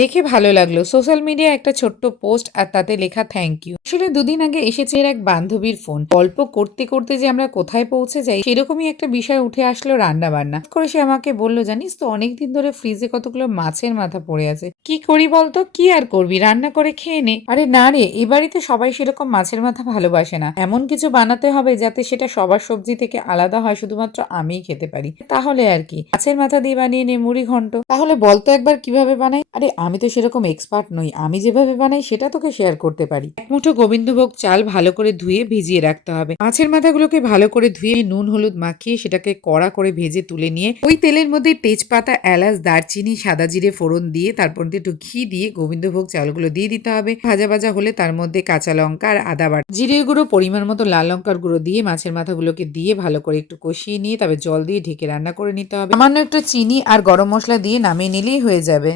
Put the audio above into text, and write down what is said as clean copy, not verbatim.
দেখে ভালো লাগলো। সোশ্যাল মিডিয়ায় একটা ছোট্ট পোস্ট আর তাতে লেখা থ্যাংক ইউ। আসলে দুদিন আগে এসেছে এর এক বান্ধবীর ফোন। গল্প করতে করতে যে আমরা কোথায় পৌঁছে যাই সেরকমই একটা বিষয় উঠে আসলো রান্না বান্না করে। সে আমাকে বলল, জানিস তো অনেকদিন ধরে ফ্রিজে কতগুলো মাছের মাথা পড়ে আছে, কি করি বলতো? কি আর করবি, রান্না করে খেয়ে নে। আরে না রে, এ বাড়িতে সবাই সেরকম মাছের মাথা ভালোবাসে না। এমন কিছু বানাতে হবে যাতে সেটা সবার সবজি থেকে আলাদা হয়, শুধুমাত্র আমিই খেতে পারি। তাহলে আর কি, মাছের মাথা দিয়ে বানিয়ে নে মুড়ি ঘন্ট। তাহলে বলতো একবার কিভাবে বানাই? আরে আমি তো সেরকম এক্সপার্ট নই, আমি যেভাবে বানাই সেটা তোকে শেয়ার করতে পারি। এক মুঠো গোবিন্দভোগ চাল ভালো করে ধুয়ে ভিজিয়ে রাখতে হবে। মাছের মাথাগুলোকে ভালো করে ধুয়ে নুন হলুদ মাখিয়ে সেটাকে কড়া করে ভেজে তুলে নিয়ে ওই তেলের মধ্যে তেজপাতা, এলাচ, দারচিনি, সাদা জিরে ফোড়ন দিয়ে তারপর একটু ঘি দিয়ে গোবিন্দভোগ চালগুলো দিয়ে দিতে হবে। ভাজা ভাজা হলে তার মধ্যে কাঁচা লঙ্কা আর আদা বাটা, জিরে গুঁড়ো, পরিমাণ মতো লাল লঙ্কার গুঁড়ো দিয়ে মাছের মাথাগুলোকে দিয়ে ভালো করে একটু কষিয়ে নিয়ে তবে জল দিয়ে ঢেকে রান্না করে নিতে হবে। সামান্য একটু চিনি আর গরম মশলা দিয়ে নামিয়ে নিলেই হয়ে যাবে।